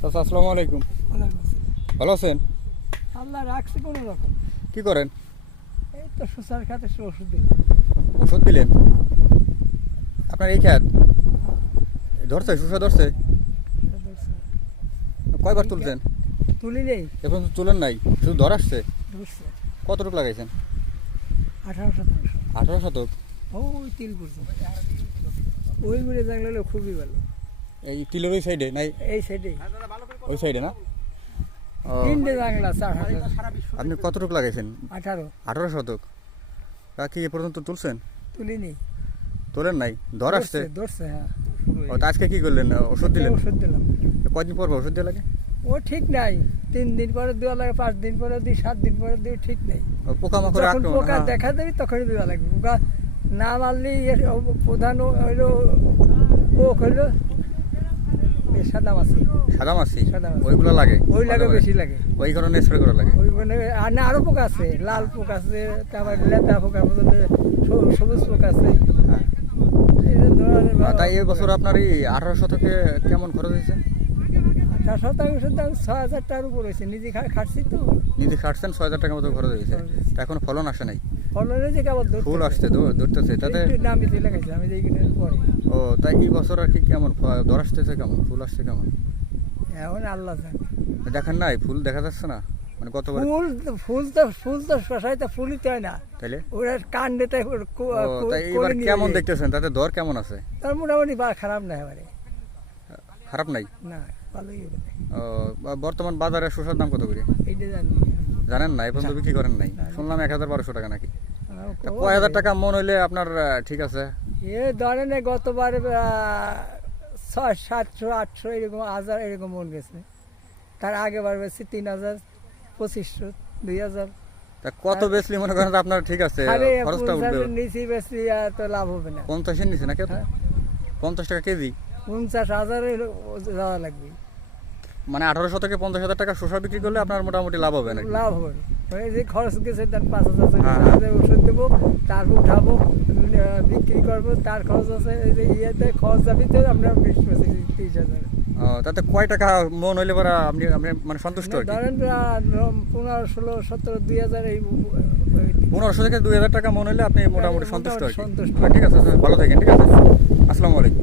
চাচা আসসালামু আলাইকুম। ভালো আছেন? আল্লাহ রাখছে কোনো রকম। কি করেন? এই তো সুসার খাতে ওষুধ দিল। ওষুধ দিলেন? আপনার এই খ্যাত ধরছে, শুষা ধরছে? কয়বার তুলছেন? তুলি নেই, এখন তুলেন নাই, শুধু ধর আসছে। ধরছে কতটুকু লাগাইছেন? 18 শতাংশ। 18 শতক। ওই তিল করছে, ওই মিলে জানলে খুবই ভালো। এই টিলের ওই সাইডে নাই? এই সাইডে ওই সাইডে না? ও, তিনটে জাংলা, 4 হাজার। আপনি কতটুকু লাগাইছেন? 18 18 শতক। তা কি এ পর্যন্ত তুলছেন? তুলি নেই, তোলেন নাই, ধর আসছে? ধরছে। হ্যাঁ, ও, তা আজকে কি করলেন? ওষুধ দিলেন? ওষুধ দিলাম। কয়দিন পর ওষুধ দেওয়া লাগে? ও ঠিক নাই, 3 দিন পরে দেওয়া লাগে, 5 দিন পরে দিই, 7 দিন পরে দিই, ঠিক নেই। পোকামাকড় যখন আক্রমণ? পোকা হ্যাঁ। দেখা দেবে তখনই দেওয়া লাগবে। পোকা না মারলেই প্রধান হইলো পোক হইলো সাদা মাছি। সাদা মাছি? সাদা মাছি। ওইগুলো লাগে? ওই লাগে, বেশি লাগে। ওই কারণে স্প্রে করা লাগে? ওই মানে আর না, আরো পোক আছে, লাল পোক আছে, তারপর লেদা পোকা পর্যন্ত, সবুজ পোক আছে। হ্যাঁ। এই যে ধরনের তাই এই বছর আপনার এই 18 শতকে কেমন খরচ হয়েছে? 18 শতাংশের দাম 6,000 টাকার উপর হয়েছে। নিজে খাটছি তো। নিজে খাটছেন, 6,000 টাকার মতো খরচ হয়েছে। খরচ হয়েছে। তা এখন ফলন আসে নাই? ফলনে যে কেবল ফুল আসছে, ধরতেছে তাতে? দামি দিয়ে লাগাইছে আমি যেই কিনে পরে। ও, তাই এই বছর আর কি কেমন ধর আসতেছে, কেমন ফুল আসছে কেমন? এখন আল্লাহ জানে। দেখেন নাই, ফুল দেখা যাচ্ছে না? মানে গতবার ফুল তো শশায় তো ফুলই তো হয় না, তাইলে? ওরা কাণ্ডেটা ও, তাই এবার কেমন দেখতেছেন, তাতে দর কেমন আছে? তার মোটামুটি খারাপ না, এবারে খারাপ নাই? না, ভালোই হবে। ও, বর্তমান বাজারে শসার দাম কত করে এইটা জানি জানেন না? এই পর্যন্ত বিক্রি করেন নাই? না। শুনলাম 1,1200 টাকা নাকি? তা কয় হাজার টাকা মন হইলে আপনার ঠিক আছে? এ ধরেন গতবার 700, 800 এরকম, 1000 এরকম মন গেছে। তার আগে বার বেশি 3,000, 2500, 2,000। তা কত বেচলি মনে করেন আপনার ঠিক আছে, আরে খরচটা উঠবে? 50 নিচে বেশি তো লাভ হবে না। 50-এর নিচে না? কেউ হ্যাঁ। 50 টাকা কেজি? 50,000 যাওয়া লাগবে, মানে 18 শতকে 50,000 টাকা শসা বিক্রি করলে আপনার মোটামুটি লাভ হবে নাকি? লাভ হবে। ওই যে খরচ গেছে, তার 5,000 হ্যাঁ। ওষুধ দেবো, তারপর উঠাবো, বিক্রি করবো, তার খরচ আছে। এই যে ইয়েতে খরচ যাবি তো আপনার 20-25-30,000। ও, তাতে কয় টাকা মন হইলে পরে আপনি আপনি মানে সন্তুষ্ট আর কি? ধরেন 15, 16, 17, 2,000 এই 1500 থেকে 2,000 টাকা মন হইলে আপনি মোটামুটি সন্তুষ্ট আর কি? সন্তুষ্ট। ঠিক আছে, ভালো থাকেন। ঠিক আছে, আসসালামু আলাইকুম।